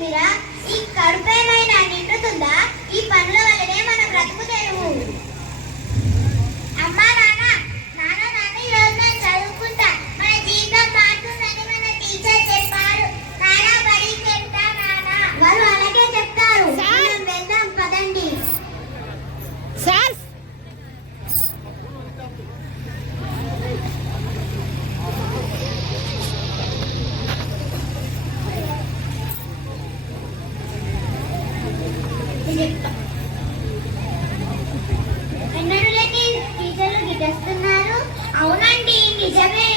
నిండుతుందిరా? ఈ కడుపు ఏమైనా నిండుతుందా? ఈ పనుల వల్లనే మన బ్రతుకు తెరువు. అమ్మా నాన్న, నాన్న నాన్న ఈరోజు నేను చదువుకుంటా, మన జీవితం మారుతుందని మన టీచర్ చెప్పారు. నాన్న బడికి వెళ్తా నాన్న. వాళ్ళు అలాగే చెప్తారు. మనం వెళ్దాం పదండి. సార్ ఎన్నడూ లేని టీచర్లు గిట్టేస్తున్నారు. అవునండి, నిజమే.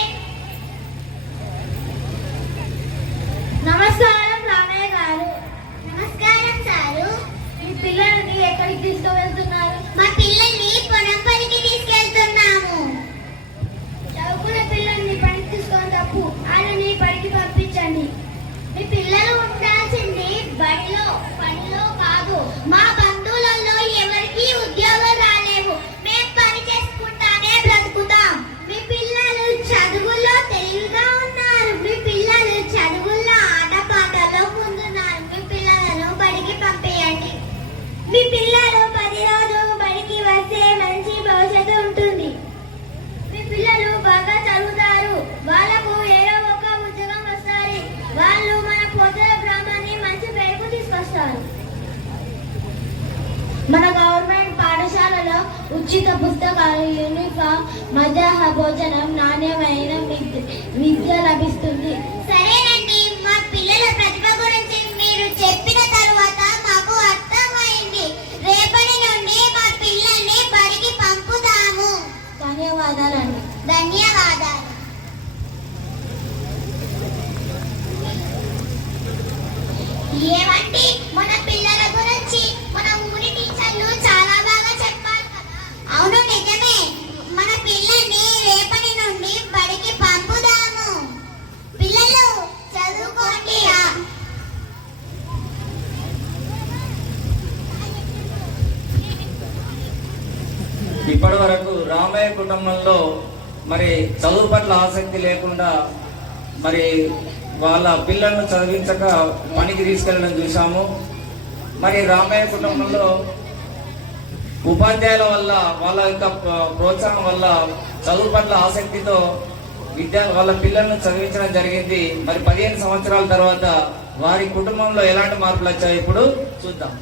నమస్కారం రామయ్య గారు. నమస్కారం సారు. మీ పిల్లల్ని ఎక్కడికి తీసుకువెళ్తున్నారు? మా పిల్లల్ని పొలం పనికి తీసుకెళ్తున్నాము. చదువుకున్న పిల్లల్ని పనికి తీసుకొని తప్పు. వాళ్ళని పనికి పంపించండి. మీ పిల్లలు ఉండాల్సింది బడిలో, పనిలో కాదు. మా బంధువులలో ఎవరికి ఉద్యోగం రాలేవు. మేం పని చేసుకుంటానే బ్రతుకుతాం. మీ పిల్లలు చదువుల్లో తెలివిగా ఉన్నారు. మీ పిల్లలు చదువుల్లో ఆటపాటల్లో ముందున్నారు. మీ పిల్లలను బడికి పంపేయండి. మీ పిల్లలు ప్రతిరోజు బడికి వస్తే మంచి భవిష్యత్తు ఉంటుంది. మీ పిల్లలు బాగా చదువుతారు. వాళ్ళకు ఏదో ఒక ఉద్యోగం వస్తుంది. వాళ్ళు మన పోతల గ్రామాన్ని మంచి పేరుకు తీసుకొస్తారు. మన గవర్నమెంట్ పాఠశాలలో ఉచిత పుస్తకాలు, యూనిఫామ్, మధ్యాహ్న భోజనం, నాణ్యమైన విద్య లభిస్తుంది. సరేనండి, మా పిల్లల ప్రతిభ గురించి మీరు చెప్పిన తరువాత మాకు అర్థమైంది. రేపటి నుండి మా పిల్లల్ని బడికి పంపుతాము. ధన్యవాదాలండి. ధన్యవాదాలు. ఏమండి, మన పిల్లల గురించి మన ఊరి టీచర్లు చాలా బాగా చెప్పారు కదా? అవును, నిజమే. మన పిల్లల్ని రేపటి నుండి బడికి పంపుదాము. పిల్లలు చదువుకోండి. ఇప్పటి వరకు రామయ్య కుటుంబంలో మరి చదువు పట్ల ఆసక్తి లేకుండా మరి వాళ్ళ పిల్లలను చదివించక పనికి తీసుకెళ్ళడం చూసాము. మరి రామయ్య కుటుంబంలో ఉపాధ్యాయుల వల్ల, వాళ్ళ యొక్క ప్రోత్సాహం వల్ల చదువు పట్ల ఆసక్తితో వాళ్ళ పిల్లలను చదివించడం జరిగింది. మరి 15 సంవత్సరాల తర్వాత వారి కుటుంబంలో ఎలాంటి మార్పులు వచ్చాయి ఇప్పుడు చూద్దాం.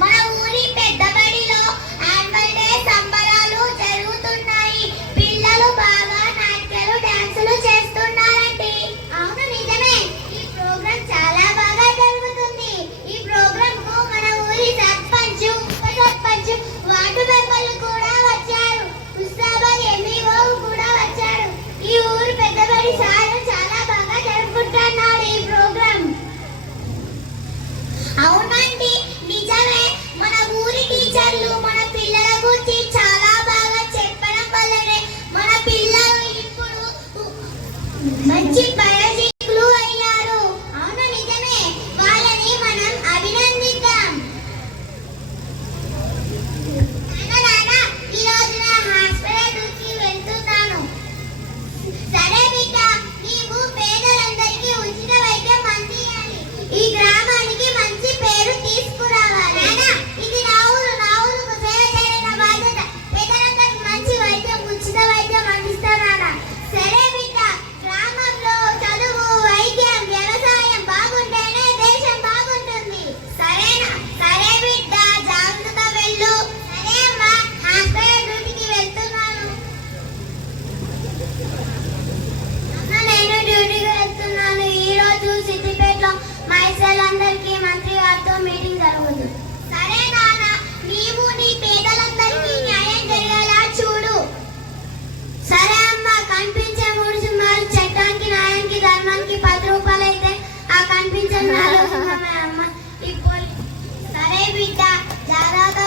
మన ఊరి పెద్ద బడిలో యాన్యువల్ డే సంబరాలు జరుగుతున్నాయి. పిల్లలు బాగా నాట్యాలు, డాన్సులు చేస్తున్నారండి. అవును, నిజమే. ఈ ప్రోగ్రాం చాలా బాగా జరుగుతుంది. ఈ ప్రోగ్రాం కు మన ఊరి సర్పంచ్, ఉప సర్పంచ్, వార్డు మెంబర్లు కూడా వచ్చారు. ఉత్సాహం ఎంఈఓ కూడా వచ్చారు. ఈ ఊరు పెద్దబడి సారు చాలా బాగా జరుపుకుంటున్నాడు ఈ ప్రోగ్రాం. అవునండి, నిజమే. మన ఊరి టీచర్లు మన పిల్లల గురించి చాలా బాగా చెప్పడం వల్లనే మన పిల్లలు ఇప్పుడు మంచి ప్రయోజకులు అయ్యారు. అవును, నిజమే. వాళ్ళని మనం అభినందిద్దాం. నాన్న, ఈ రోజు నా హాస్పిటల్కి వెళ్తున్నాను. సరే బిడ్డ, నీవు పేదలందరికీ ఉచిత వైద్యం అందించాలి. ఈ గ్రామానికి మంచి పేరు తీసుకురావాలి. ఇది నా ఊరుకు సేవ చేయడం నా బాధ్యత. పేదలందరికీ మంచి వైద్యం, ఉచిత వైద్యం అందిస్తానా? సరే బిడ్డ, గ్రామంలో చదువు, వైద్యం, వ్యవసాయం బాగుంటేనే దేశం బాగుంటుంది. సరేనా? సరే బిడ్డ, జాగ్రత్తగా వెళ్ళు. సరే అమ్మా, హాస్పిటల్ డ్యూటీకి వెళ్తున్నాను. నేను డ్యూటీకి వెళ్తున్నాను. ఈ రోజు సిద్దిపేటలో మైసలందరికీ మంత్రి గారితో మీటింగ్ జరుగుతుంది. సరే నాన్న, నీవు నీ పేదలందరికీ న్యాయం జరిగేలా చూడు. సరే అమ్మ, కనిపించే 3 సింహాలు చట్టానికి, న్యాయానికి, ధర్మానికి 10 రూపాయలు అయితే ఆ కనిపించే 4 సింహమే అమ్మ. ఇప్పుడు సరే బిడ్డ, జాగ్రత్త